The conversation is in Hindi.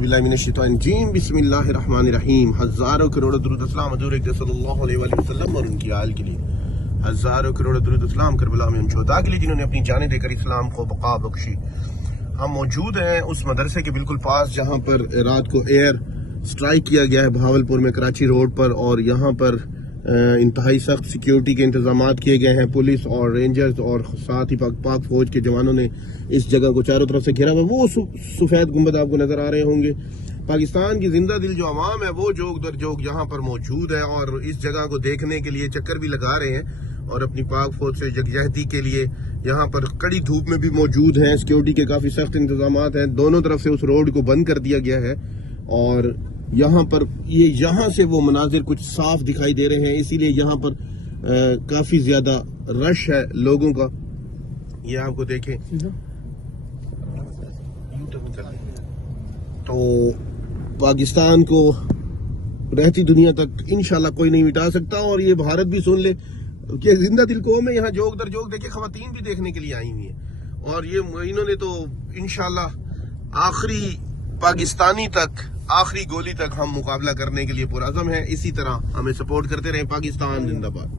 औज़ुबिल्लाहिमिनश्शैतानिर्रजीम बिस्मिल्लाहिर्रहमानिर्रहीम। हज़ारों करोड़ों दुरूद सलाम हज़ूर सल्लल्लाहु अलैहि वसल्लम और उनकी आल के लिए हज़ारों करोड़ों दुरूद सलाम करबला में शोहदा के लिए जिन्होंने अपनी जानें देकर इस्लाम को बका बख्शी। हम मौजूद हैं उस मदरसे के बिल्कुल पास जहाँ पर रात को एयर स्ट्राइक किया गया है भावलपुर में कराची रोड पर, और यहाँ पर इंतहाई सख्त सिक्योरिटी के इंतजाम किए गए हैं। पुलिस और रेंजर्स और साथ ही पाक फौज के जवानों ने इस जगह को चारों तरफ से घेरा हुआ। वो सफेद गुंबद आपको नजर आ रहे होंगे। पाकिस्तान की जिंदा दिल जो अवाम है वो जोग दर जोग यहाँ पर मौजूद है और इस जगह को देखने के लिए चक्कर भी लगा रहे हैं और अपनी पाक फौज से यकजहती के लिए यहाँ पर कड़ी धूप में भी मौजूद हैं। सिक्योरिटी के काफी सख्त इंतजाम हैं। दोनों तरफ से उस रोड को बंद कर दिया गया है और यहाँ पर यहाँ से वो मनाजिर कुछ साफ दिखाई दे रहे हैं, इसीलिए यहाँ पर काफी ज्यादा रश है लोगों का। ये आपको देखें तो पाकिस्तान को रहती दुनिया तक इंशाल्लाह कोई नहीं मिटा सकता। और ये भारत भी सुन ले कि जिंदा दिल कौम है। यहाँ जोग दर जोग देखिए खवातीन भी देखने के लिए आई हुई है और ये इन्होंने तो इंशाल्लाह आखिरी पाकिस्तानी तक आखिरी गोली तक हम मुकाबला करने के लिए पुरअज़म है। इसी तरह हमें सपोर्ट करते रहे। पाकिस्तान जिंदाबाद।